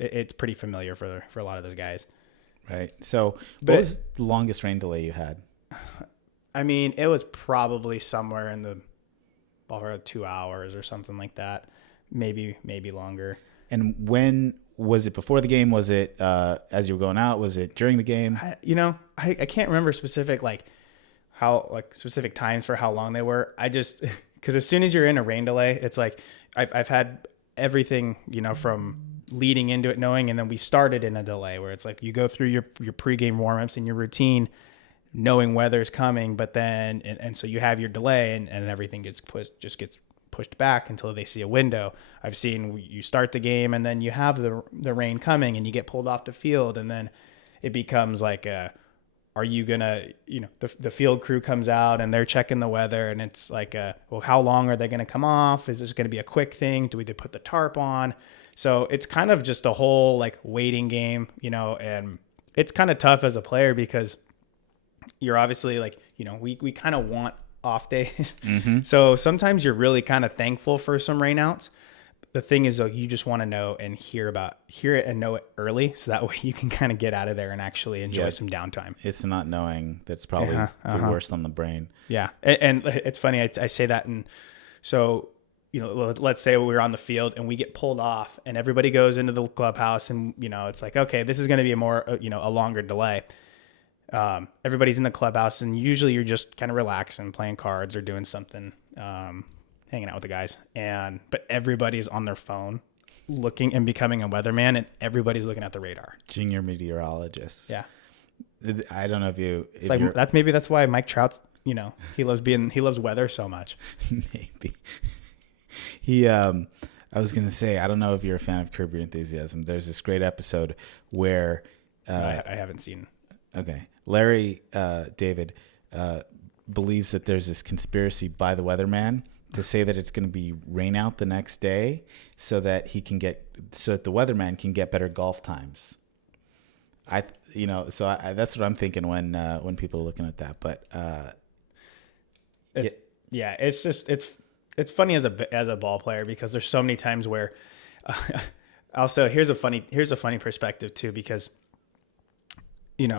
it's pretty familiar for a lot of those guys. Right. So But what was the longest rain delay you had? I mean, it was probably somewhere in the ballpark of 2 hours or something like that. Maybe longer. And when was it? Before the game? Was it as you were going out? Was it during the game? I can't remember specific specific times for how long they were. I just because as soon as you're in a rain delay, it's like I've had everything from leading into it, knowing, and then we started in a delay where it's like you go through your pregame warmups and your routine, knowing weather's coming, but then and so you have your delay and everything gets pushed back until they see a window. I've seen you start the game and then you have the rain coming and you get pulled off the field, and then it becomes like are you gonna the field crew comes out and they're checking the weather, and it's like well, how long are they gonna come off? Is this gonna be a quick thing? Do we put the tarp on? So it's kind of just a whole like waiting game, and it's kind of tough as a player because you're obviously like, we kind of want off days. Mm-hmm. So sometimes you're really kind of thankful for some rainouts. The thing is though, you just want to know and hear it and know it early. So that way you can kind of get out of there and actually enjoy some downtime. It's not knowing that's probably the worst on the brain. Yeah. And it's funny. I say that. And so, let's say we're on the field and we get pulled off and everybody goes into the clubhouse and, it's like, okay, this is going to be a longer delay. Everybody's in the clubhouse and usually you're just kind of relaxing, playing cards or doing something, hanging out with the guys. But everybody's on their phone looking and becoming a weatherman, and everybody's looking at the radar. Junior meteorologists. Yeah. I don't know if you, that's why Mike Trout's, he loves weather so much. Maybe. I was going to say, I don't know if you're a fan of Curb Your Enthusiasm. There's this great episode where, I haven't seen. Okay. Larry David believes that there's this conspiracy by the weatherman to say that it's going to be rain out the next day so that the weatherman can get better golf times. That's what I'm thinking when people are looking at that. But it's just it's funny as a ball player because there's so many times where also here's a funny perspective too, because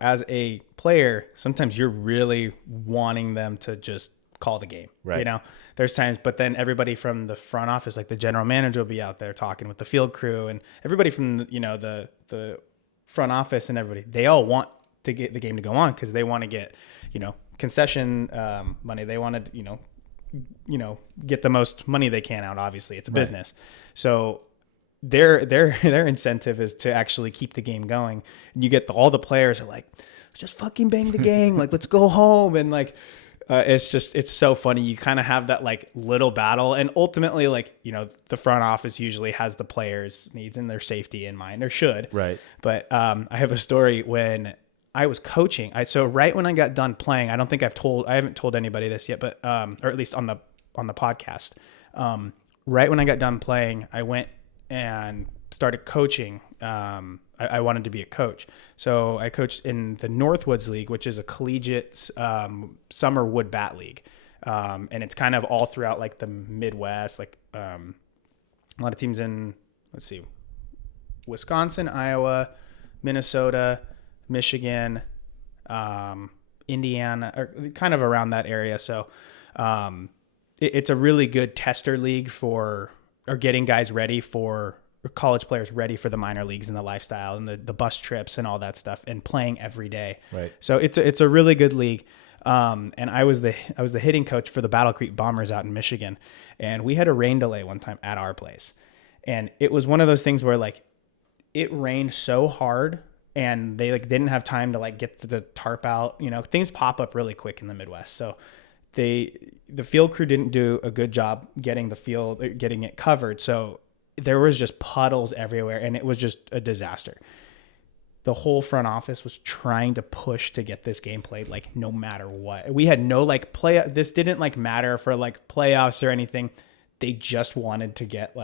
as a player, sometimes you're really wanting them to just call the game, right? There's times, but then everybody from the front office, like the general manager, will be out there talking with the field crew, and everybody from the front office and everybody, they all want to get the game to go on because they want to get concession money. They want to get the most money they can out. Obviously, it's a business, so their incentive is to actually keep the game going. And you get all the players are like, just fucking bang the gang, like let's go home, and like it's so funny. You kind of have that like little battle, and ultimately the front office usually has the players' needs and their safety in mind, or should. Right. But I have a story when I was coaching. So right when I got done playing, I haven't told anybody this yet, but or at least on the podcast. Right when I got done playing, I went and started coaching. I wanted to be a coach. So I coached in the Northwoods League, which is a collegiate summer wood bat league. And it's kind of all throughout like the Midwest, like a lot of teams in, Wisconsin, Iowa, Minnesota, Michigan, Indiana, or kind of around that area. So it's a really good tester league for getting guys ready for college players ready for the minor leagues and the lifestyle and the bus trips and all that stuff and playing every day. Right. So it's a really good league. And I was the hitting coach for the Battle Creek Bombers out in Michigan, and we had a rain delay one time at our place. And it was one of those things where like it rained so hard and they didn't have time to get the tarp out, things pop up really quick in the Midwest. So the field crew didn't do a good job getting it covered. So there was just puddles everywhere, and it was just a disaster. The whole front office was trying to push to get this game played, no matter what. We had no this didn't matter for playoffs or anything. They just wanted to get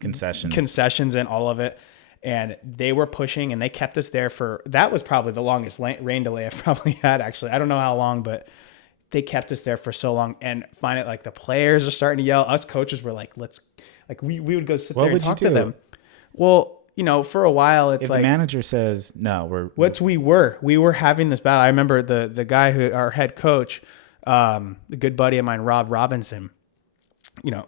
concessions and all of it. And they were pushing, and they kept us there that was probably the longest rain delay I've probably had, actually. I don't know how long, but they kept us there for so long. And finally, the players are starting to yell. Us coaches were we would go sit there and talk to them. Well, for a while it's If like the manager says no, we were having this battle. I remember the guy who our head coach, the good buddy of mine, Rob Robinson. You know,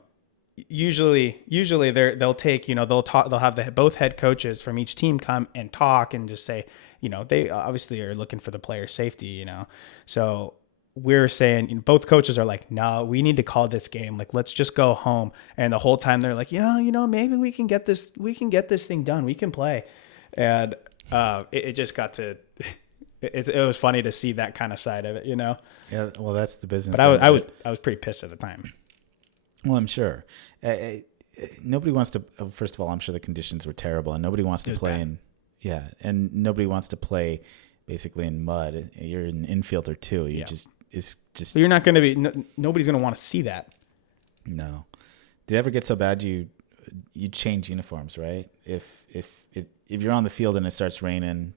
usually they'll take they'll have both head coaches from each team come and talk and just say they obviously are looking for the player safety. So we're saying both coaches are like, no, we need to call this game. Like, let's just go home. And the whole time they're like, maybe we can get this thing done. We can play. And it just got to, it was funny to see that kind of side of it, Yeah, well, that's the business. But I was pretty pissed at the time. Well, I'm sure. Nobody wants to. First of all, I'm sure the conditions were terrible, and nobody wants to play and nobody wants to play basically in mud. You're an infielder too. It's just. So you're not going to be. Nobody's going to want to see that. No. Did it ever get so bad you change uniforms, right? If you're on the field and it starts raining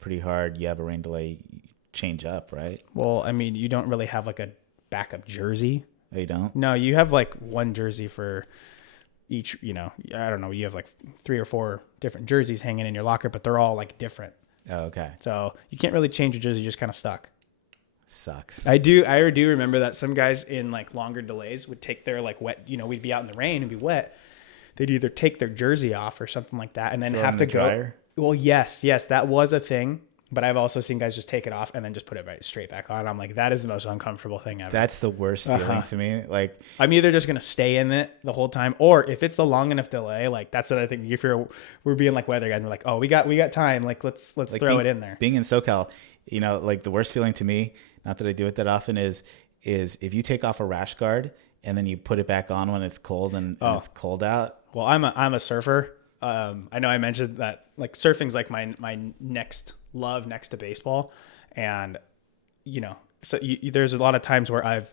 pretty hard, you have a rain delay, you change up, right? Well, I mean, you don't really have like a backup jersey. Oh, you don't? No, you have like one jersey for each, I don't know, you have like 3 or 4 different jerseys hanging in your locker, but they're all like different. Oh, okay. So you can't really change your jersey, you're just kind of stuck. Sucks. I do remember that some guys in like longer delays would take their like wet, we'd be out in the rain and be wet. They'd either take their jersey off or something like that and then have to go. Dryer? Well, yes, that was a thing. But I've also seen guys just take it off and then just put it right straight back on. I'm like, that is the most uncomfortable thing ever. That's the worst feeling to me. Like, I'm either just gonna stay in it the whole time, or if it's a long enough delay, like that's the other thing. If we're being like weather guys, and we're like, oh, we got time. Like let's throw it in there. Being in SoCal, like the worst feeling to me, not that I do it that often, is if you take off a rash guard and then you put it back on when it's cold and it's cold out. Well, I'm a surfer. I know I mentioned that like surfing's like my next love next to baseball. And, so there's a lot of times where I've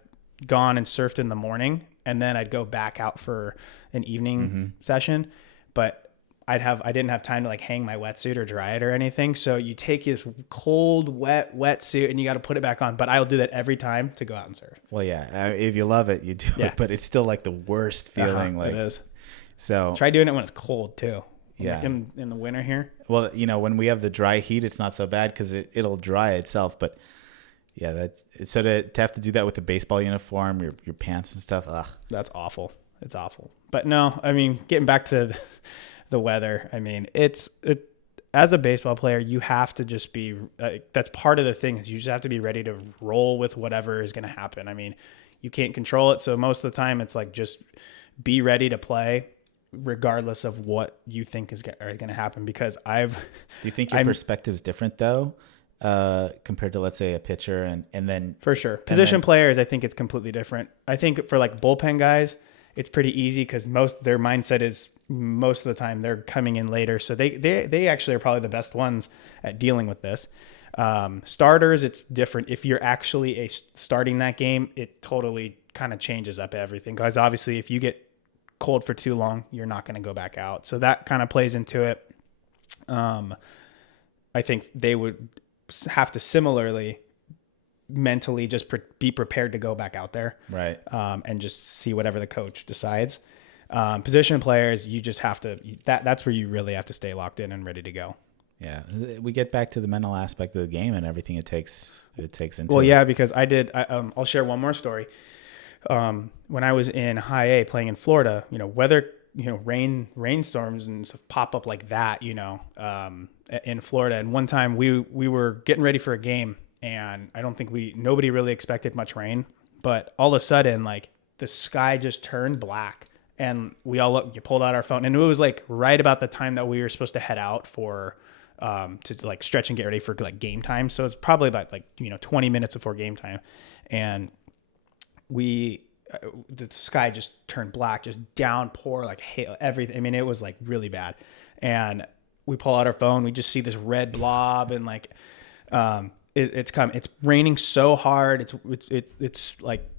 gone and surfed in the morning and then I'd go back out for an evening session, but I didn't have time to like hang my wetsuit or dry it or anything. So you take this cold, wetsuit and you got to put it back on. But I'll do that every time to go out and surf. Well, yeah. If you love it, you do it, but it's still like the worst feeling. Like it is. So try doing it when it's cold too. Yeah. Like in the winter here. Well, when we have the dry heat, it's not so bad because it'll dry itself. But yeah, that's so to have to do that with the baseball uniform, your pants and stuff. Ugh. That's awful. It's awful. But no, I mean, getting back to the weather, I mean, as a baseball player, you have to just be, that's part of the thing is you just have to be ready to roll with whatever is going to happen. I mean, you can't control it. So most of the time it's like, just be ready to play regardless of what you think is going to happen. Because do you think your perspective is different though, compared to let's say a pitcher and then for sure position players, I think it's completely different. I think for like bullpen guys, it's pretty easy because their mindset is most of the time they're coming in later. So they actually are probably the best ones at dealing with this. Starters, it's different. If you're actually starting that game, it totally kind of changes up everything. Because obviously if you get cold for too long, you're not going to go back out. So that kind of plays into it. I think they would have to similarly mentally just be prepared to go back out there. Right. And just see whatever the coach decides. Position players, you just have to, that's where you really have to stay locked in and ready to go. Yeah. We get back to the mental aspect of the game and everything it takes into Well, yeah, because I'll share one more story. When I was in high A playing in Florida, weather, rainstorms and stuff pop up like that, in Florida. And one time we were getting ready for a game and I don't think nobody really expected much rain, but all of a sudden, like the sky just turned black and we all pulled out our phone and it was like right about the time that we were supposed to head out for, to like stretch and get ready for like game time. So it's probably about like, 20 minutes before game time. And the sky just turned black, just downpour, like hail, everything. I mean, it was like really bad. And we pull out our phone, we just see this red blob and like, it's coming. It's raining so hard. It's like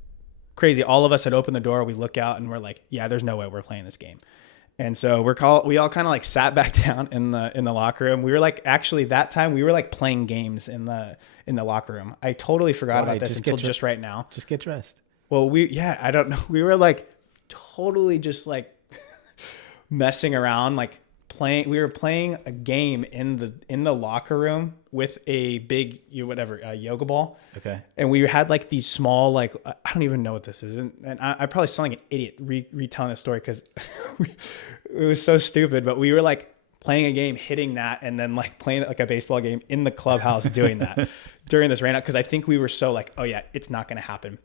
crazy. All of us had opened the door. We look out and we're like, yeah, there's no way we're playing this game. And so we all kind of like sat back down in the locker room. We were like, actually that time we were like playing games in the locker room. I totally forgot about this until just right now. Just get dressed. Well, I don't know. We were like totally just like messing around, like we were playing a game in the locker room with a big yoga ball. Okay. And we had like these small, like, I don't even know what this is. And I probably sound like an idiot retelling this story because it was so stupid, but we were like playing a game, hitting that, and then like playing like a baseball game in the clubhouse doing that during this rain out. Cause I think we were so like, oh yeah, it's not going to happen.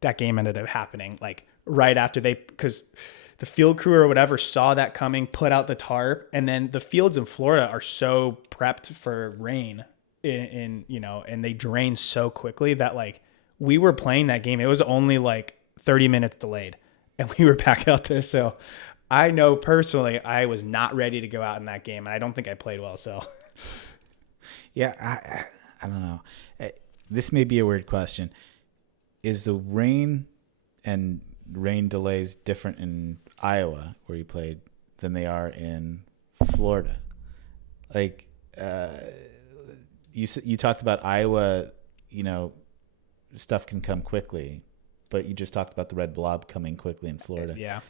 That game ended up happening like right after because the field crew or whatever saw that coming, put out the tarp, and then the fields in Florida are so prepped for rain in and they drain so quickly that like we were playing that game. It was only like 30 minutes delayed and we were back out there. So I know personally I was not ready to go out in that game, and I don't think I played well. So yeah, I don't know. This may be a weird question. Is the rain and rain delays different in Iowa, where you played, than they are in Florida? Like, you talked about Iowa, stuff can come quickly, but you just talked about the red blob coming quickly in Florida. Yeah,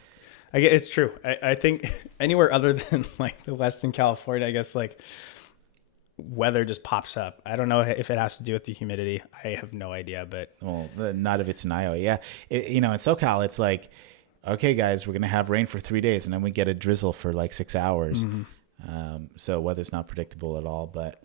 I guess it's true. I think anywhere other than like the Western California, I guess like weather just pops up. I don't know if it has to do with the humidity. I have no idea, but well, not if it's in Iowa. Yeah, in SoCal, it's like, okay, guys, we're gonna have rain for 3 days, and then we get a drizzle for like 6 hours. Mm-hmm. So weather's not predictable at all. But